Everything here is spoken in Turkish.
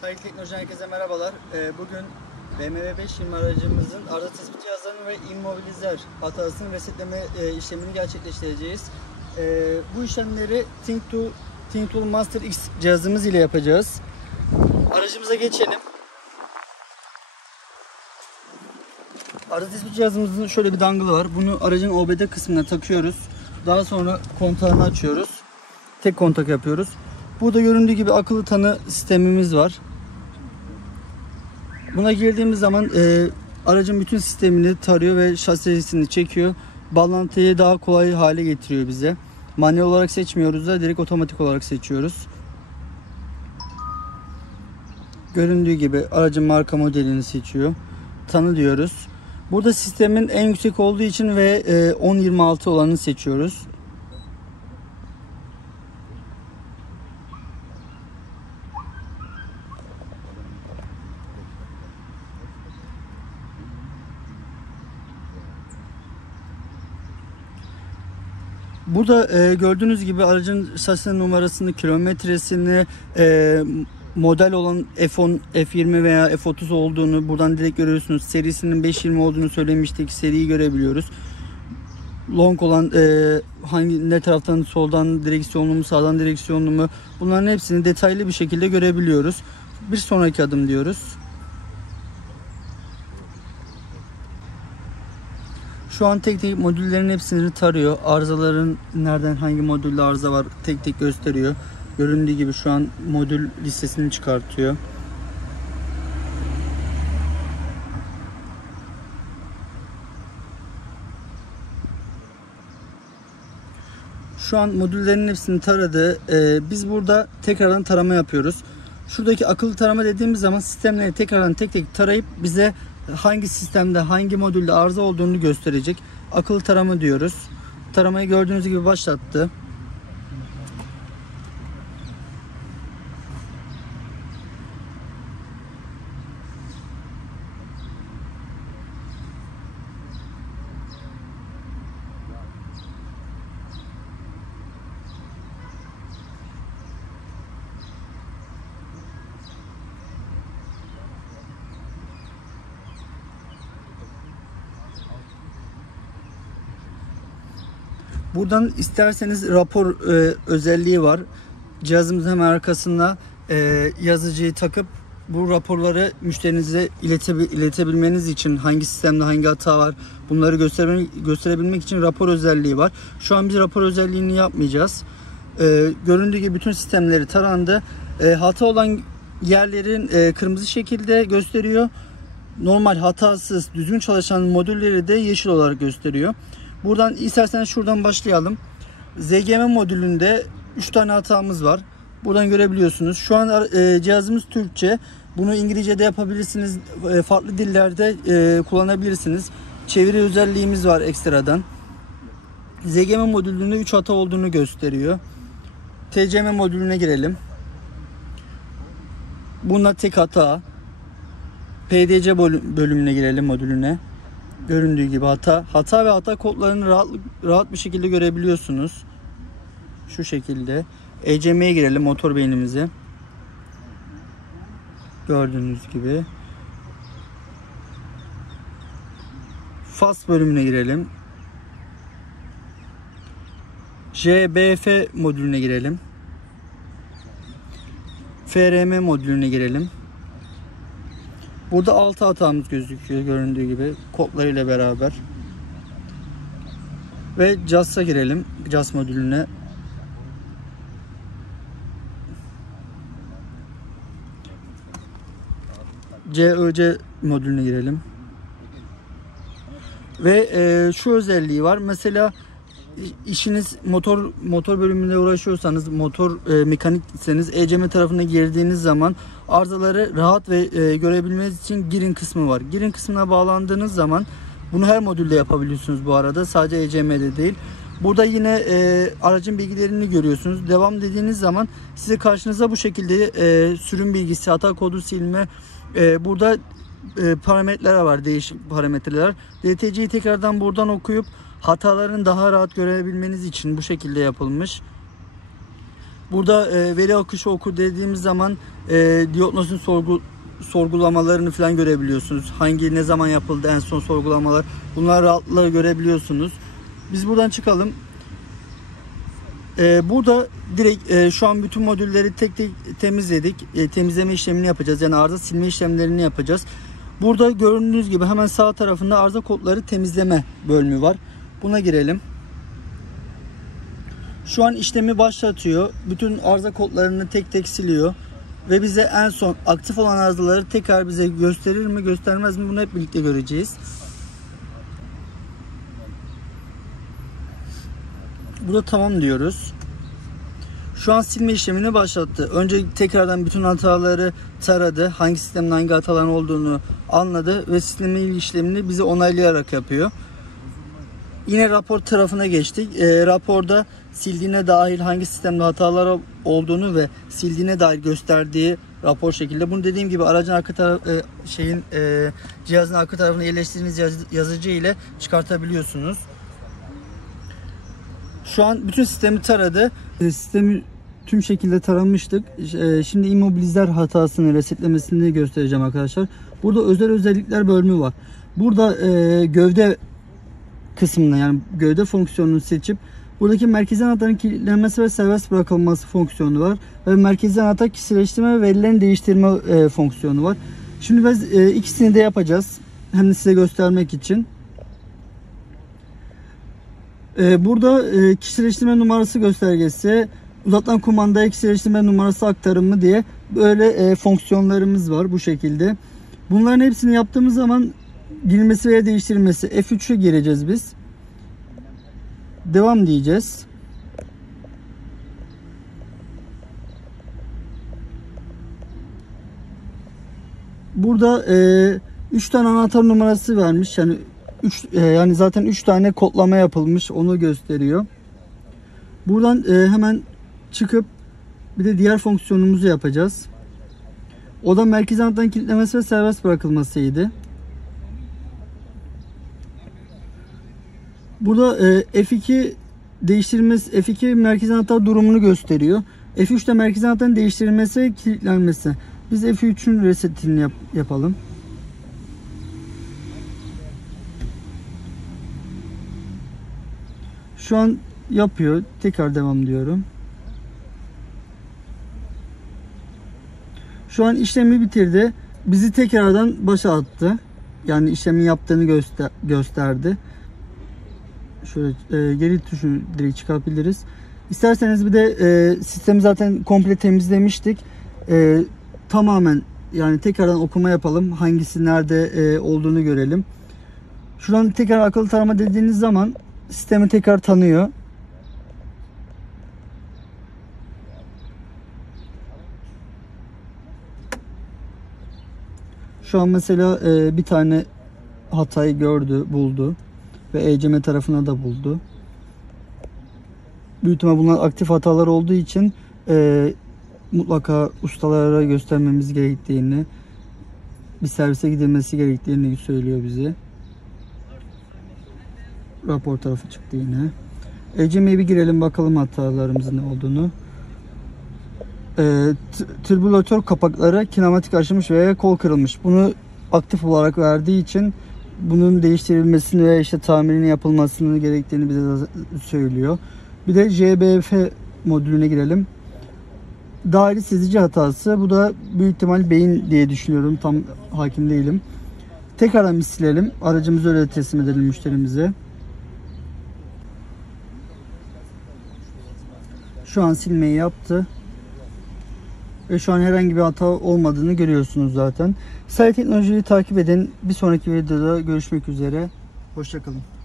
Sahil Teknoloji'den herkese merhabalar. Bugün BMW 520 aracımızın arıza tespit cihazlarını ve immobilizer hatasını resetleme işlemini gerçekleştireceğiz. Bu işlemleri ThinkTool Master X cihazımız ile yapacağız. Aracımıza geçelim. Arıza tespit cihazımızın şöyle bir danglı var. Bunu aracın OBD kısmına takıyoruz. Daha sonra kontağını açıyoruz. Tek kontak yapıyoruz. Burada göründüğü gibi akıllı tanı sistemimiz var. Buna girdiğimiz zaman aracın bütün sistemini tarıyor ve şasisini çekiyor. Bağlantıyı daha kolay hale getiriyor bize. Manuel olarak seçmiyoruz da direkt otomatik olarak seçiyoruz. Göründüğü gibi aracın marka modelini seçiyor. Tanı diyoruz. Burada sistemin en yüksek olduğu için ve 1026 olanı seçiyoruz. Burada gördüğünüz gibi aracın şasi numarasını, kilometresini, model olan F10, F20 veya F30 olduğunu buradan direkt görüyorsunuz. Serisinin 520 olduğunu söylemiştik. Seriyi görebiliyoruz. Long olan ne taraftan, soldan direksiyonlu mu, sağdan direksiyonlu mu, bunların hepsini detaylı bir şekilde görebiliyoruz. Bir sonraki adım diyoruz. Şu an tek tek modüllerin hepsini tarıyor. Arızaların nereden, hangi modülde arıza var tek tek gösteriyor. Göründüğü gibi şu an modül listesini çıkartıyor. Şu an modüllerin hepsini taradı. Biz burada tekrardan tarama yapıyoruz. Şuradaki akıllı tarama dediğimiz zaman sistemleri tekrardan tek tek tarayıp bize hangi sistemde, hangi modülde arıza olduğunu gösterecek. Akıllı tarama diyoruz. Taramayı gördüğünüz gibi başlattı. Buradan isterseniz rapor özelliği var. Cihazımızın hemen arkasında yazıcıyı takıp bu raporları müşterinize iletebilmeniz için hangi sistemde hangi hata var bunları gösterebilmek için rapor özelliği var. Şu an biz rapor özelliğini yapmayacağız. Göründüğü gibi bütün sistemleri tarandı. Hata olan yerlerin kırmızı şekilde gösteriyor. Normal hatasız düzgün çalışan modülleri de yeşil olarak gösteriyor. Buradan isterseniz şuradan başlayalım. ZGM modülünde 3 tane hatamız var. Buradan görebiliyorsunuz. Şu an cihazımız Türkçe. Bunu İngilizce de yapabilirsiniz. Farklı dillerde kullanabilirsiniz. Çeviri özelliğimiz var ekstradan. ZGM modülünde 3 hata olduğunu gösteriyor. TCM modülüne girelim. Bunda tek hata. PDC bölümüne girelim, modülüne. Göründüğü gibi hata ve hata kodlarını rahat bir şekilde görebiliyorsunuz. Şu şekilde. ECM'ye girelim, motor beynimize. Gördüğünüz gibi. FAS bölümüne girelim. JBF modülüne girelim. FRM modülüne girelim. Burada 6 hatamız gözüküyor göründüğü gibi kodlarıyla beraber. Ve JAS'a girelim. JAS modülüne. CIC modülüne girelim. Ve şu özelliği var. Mesela işiniz motor bölümünde uğraşıyorsanız, motor mekanikseniz ECM tarafına girdiğiniz zaman arızaları rahat ve görebilmeniz için girin kısmı var. Girin kısmına bağlandığınız zaman bunu her modülde yapabiliyorsunuz bu arada. Sadece ECM'de değil. Burada yine aracın bilgilerini görüyorsunuz. Devam dediğiniz zaman size karşınıza bu şekilde sürüm bilgisi, hata kodu silme, burada parametreler var, değişik parametreler. DTC'yi tekrardan buradan okuyup hataların daha rahat görebilmeniz için bu şekilde yapılmış. Burada veri akışı oku dediğimiz zaman Diyotnos'un sorgulamalarını falan görebiliyorsunuz. Hangi, ne zaman yapıldı en son sorgulamalar, bunları rahatlıkla görebiliyorsunuz. Biz buradan çıkalım. Burada direkt şu an bütün modülleri tek tek temizledik. Temizleme işlemini yapacağız. Yani arıza silme işlemlerini yapacağız. Burada gördüğünüz gibi hemen sağ tarafında arıza kodları temizleme bölümü var. Buna girelim. Şu an işlemi başlatıyor. Bütün arıza kodlarını tek tek siliyor. Ve bize en son aktif olan arızaları tekrar bize gösterir mi göstermez mi, bunu hep birlikte göreceğiz. Burada tamam diyoruz. Şu an silme işlemini başlattı. Önce tekrardan bütün hataları taradı. Hangi sistemin hangi hataların olduğunu anladı ve silme işlemini bize onaylayarak yapıyor. Yine rapor tarafına geçtik. Raporda sildiğine dahil hangi sistemde hatalar olduğunu ve sildiğine dair gösterdiği rapor şekilde. Bunu dediğim gibi aracın arka tarafı cihazın arka tarafına yerleştirdiğiniz yazıcı ile çıkartabiliyorsunuz. Şu an bütün sistemi taradı. Sistemi tüm şekilde taramıştık. Şimdi immobilizer hatasını, resetlemesini göstereceğim arkadaşlar. Burada özel özellikler bölümü var. Burada gövde kısmında, yani gövde fonksiyonunu seçip buradaki merkezi anahtarın kilitlenmesi ve serbest bırakılması fonksiyonu var. Ve merkezi anahtar kişileştirme ve verilerini değiştirme fonksiyonu var. Şimdi biz ikisini de yapacağız. Hem de size göstermek için. Burada kişileştirme numarası göstergesi, uzaktan kumandaya kişileştirme numarası aktarımı diye böyle fonksiyonlarımız var bu şekilde. Bunların hepsini yaptığımız zaman girilmesi veya değiştirilmesi, F3'e gireceğiz biz. Devam diyeceğiz. Burada 3 tane anahtar numarası vermiş. Yani zaten 3 tane kodlama yapılmış, onu gösteriyor. Buradan hemen çıkıp bir de diğer fonksiyonumuzu yapacağız. O da merkezi anahtarın kilitlemesi ve serbest bırakılmasıydı. Burada F2 değiştirilmesi, F2 merkezi anahtar durumunu gösteriyor. F3 de merkezi anahtarın değiştirilmesi ve kilitlenmesi. Biz F3'ün resetini yapalım. Şu an yapıyor. Tekrar devam diyorum. Şu an işlemi bitirdi. Bizi tekrardan başa attı. Yani işlemin yaptığını gösterdi. Şöyle geri tuşunu direkt çıkartabiliriz. İsterseniz bir de sistemi zaten komple temizlemiştik. Tamamen, yani tekrardan okuma yapalım. Hangisi nerede olduğunu görelim. Şuradan tekrar akıllı tarama dediğiniz zaman sistemi tekrar tanıyor. Şu an mesela bir tane hatayı gördü, buldu ve ECM tarafına da buldu. Büyük ihtimal bunlar aktif hatalar olduğu için mutlaka ustalara göstermemiz gerektiğini, bir servise gidilmesi gerektiğini söylüyor bize. Rapor tarafı çıktı yine. ECM'ye bir girelim bakalım hatalarımızın ne olduğunu. Tribülatör kapakları kinematik aşınmış veya kol kırılmış. Bunu aktif olarak verdiği için bunun değiştirilmesini ve işte tamirini yapılmasını gerektiğini bize söylüyor. Bir de JBF modülüne girelim. Daire sizici hatası. Bu da büyük ihtimal beyin diye düşünüyorum. Tam hakim değilim. Tekrardan bir silelim. Aracımızı öyle teslim edelim müşterimize. Şu an silmeyi yaptı. Ve şu an herhangi bir hata olmadığını görüyorsunuz zaten. Site Teknoloji'yi takip edin. Bir sonraki videoda görüşmek üzere. Hoşça kalın.